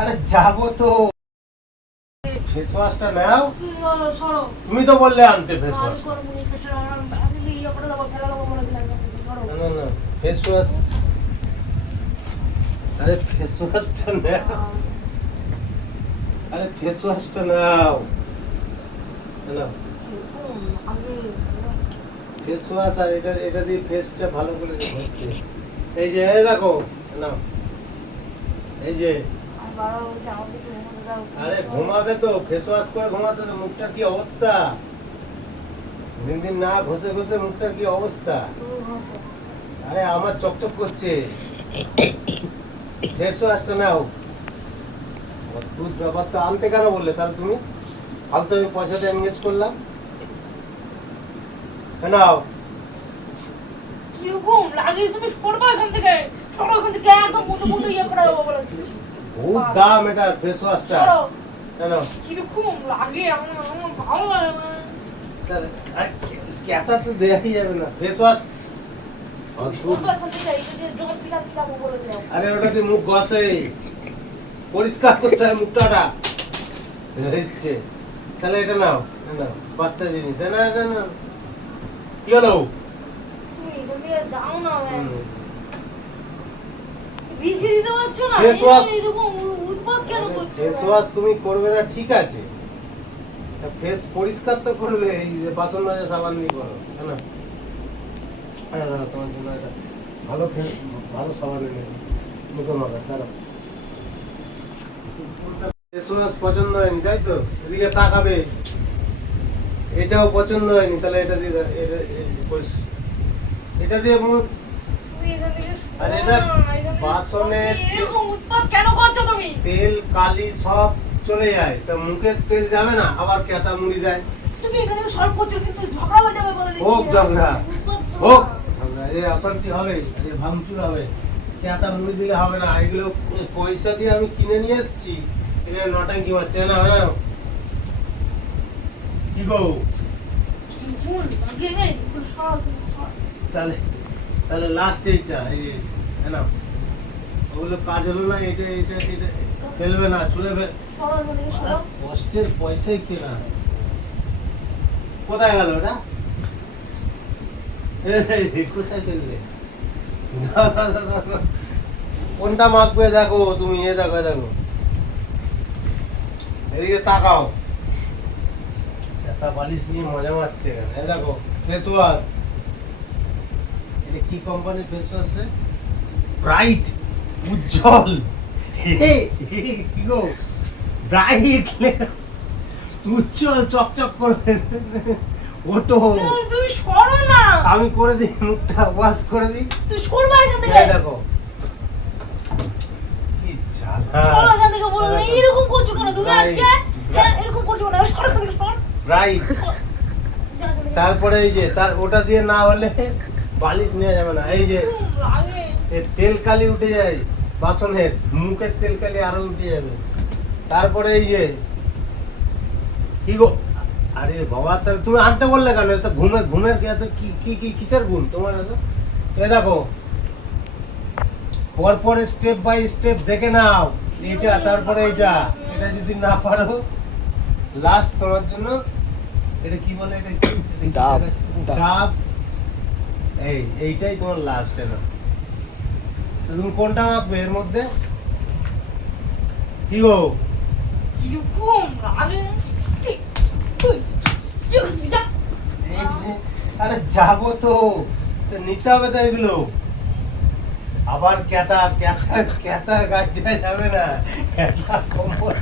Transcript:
আরে যাবো তো। ফেস ওয়াশটা নাও। তুমি তো বললে আনতে ফেস ওয়াশ। না না ফেস ওয়াশ। আরে ফেস ওয়াশটা নাও। আরে ফেস ওয়াশটা নাও। নাও ফেস ওয়াশ। আর এটা দিয়ে ফেসটা ভালো করে ঘষতে। এই যে এই দেখো নাও। এই যে আরে ঘুমাবে তো ফেস ওয়াশ করে ঘুমাতে তো। মুখটা কি অবস্থা, দিন দিন না ঘষে ঘষে মুখটার কি অবস্থা। আরে আমার চকচক করছে। ফেস ওয়াশটা নাও। দুধ ব্যাপার তো আনতে কেন বললে তাহলে তুমি? ফালতু আমি পয়সাটা এনগেজ করলাম। নাও। কিরকম লাগে তুমি সরবা এখান থেকে, সরো এখান থেকে, একদম মুটো মুটো ইয়ে করে দেবো বলে। বহুত দাম এটা ফেস ওয়াশটা। নাও। কিরকম লাগে আমার ভালো লাগে না। তাহলে ক্যাটা তো দেখাই যাবে না ফেস ওয়াশ। আরে ওটা দিয়ে মুখ ঘষে পরিষ্কার করতে হয় মুখটা। হচ্ছে তাহলে এটা নাও। নাও বাচ্চা জিনিস। না এটা না কি হলো? তুমি এখান থেকে যাও না। রিখে দিতে পারছো না? এরকম উৎপাত কেন করছো? ফেস ওয়াশ তুমি করবে না ঠিক আছে, ফেস পরিষ্কার তো করবে। এই যে বাসন মাজা সাবান দিয়ে করো। না তোমার জন্য এটা ভালো ফেস, ভালো সাবান এনেছি মুখে মাখা। দাঁড়াও। ফেস ওয়াশ পছন্দ হয়নি তাই তো? এদিকে তাকাবে। এটাও পছন্দ হয়নি তাহলে এটা দিয়ে এটা দিয়ে মুখ। আর এটা বাসনের কেন করছো তুমি? তেল কালি সব চলে যায়, তা মুখের তেল যাবে না? আবার কেতা মুড়ি দেয়। তুমি এখানে সলভ করছো কিন্তু ঝগড়া হয়ে যাবে বলে দিচ্ছি। হোক ঝগড়া হোক, এই অশান্তি হবে, এই ভাঙচুর হবে। কেতা মুড়ি দিলে হবে না। এগুলো পয়সা দিয়ে আমি কিনে নিয়ে এসেছি। এখানে নটাঙ্কি মারছে না। না কি গো? তাহলে তাহলে লাস্ট এইটা এই না, ওগুলো কাজ হলো না। এটা এটা এটা ফেলবে না, ছুঁড়ে কষ্টের পয়সাই কেনা। কোথায় গেল ওটা? কোথায় ফেলবে? কোনটা মাখবে দেখো তুমি। এ দেখো দেখো, এদিকে তাকাও। একটা বালিশ নিয়ে মজা মারছে। এই দেখো ফেস ওয়াশ। এটা কি কোম্পানির ফেস ওয়াশ রে? ব্রাইট, উজ্জ্বল। কি গো? ব্রাইট উজ্জ্বল চকচক করবে। ওটো তুমি সরো না। আমি করে দিই, মুখটা ওয়াশ করে দিই। তুই সরবা এখান থেকে। এই দেখো কি জ্বালা। সরো এখান থেকে বলে দাও। এরকম করছো কেন তুমি আজকে? এরকম করছো কেন? সরো এখান থেকে, সর। ব্রাইট। তারপরে এই যে তার ওটা দিয়ে না হলে বালিশ নেওয়া যাবে না। এই যে তেল কালি উঠে যায় বাসনের, মুখের তেল কালি আরো উঠে যাবে। তারপরে এই যে কি গো? আরে বাবা তাহলে তুমি আনতে বললে কেন? এটা ঘুমের কি কিসের ঘুম তোমার? এ দেখো পর স্টেপ বাই স্টেপ দেখে নাও। এইটা তারপরে এইটা। এটা যদি না পারো লাস্ট তোমার জন্য এটা কি বলে? এটা ডাব। ডাব এইটাই তোমার লাস্ট। না তুমি কোনটা মাখবে এর মধ্যে? কি গো? কিরকম লাগে? আরে যাবো তো, নিতে হবে তো এগুলো। আবার ক্যাতা ক্যাতা ক্যাতা গাছ যাবে না। ক্যাতা কম্বল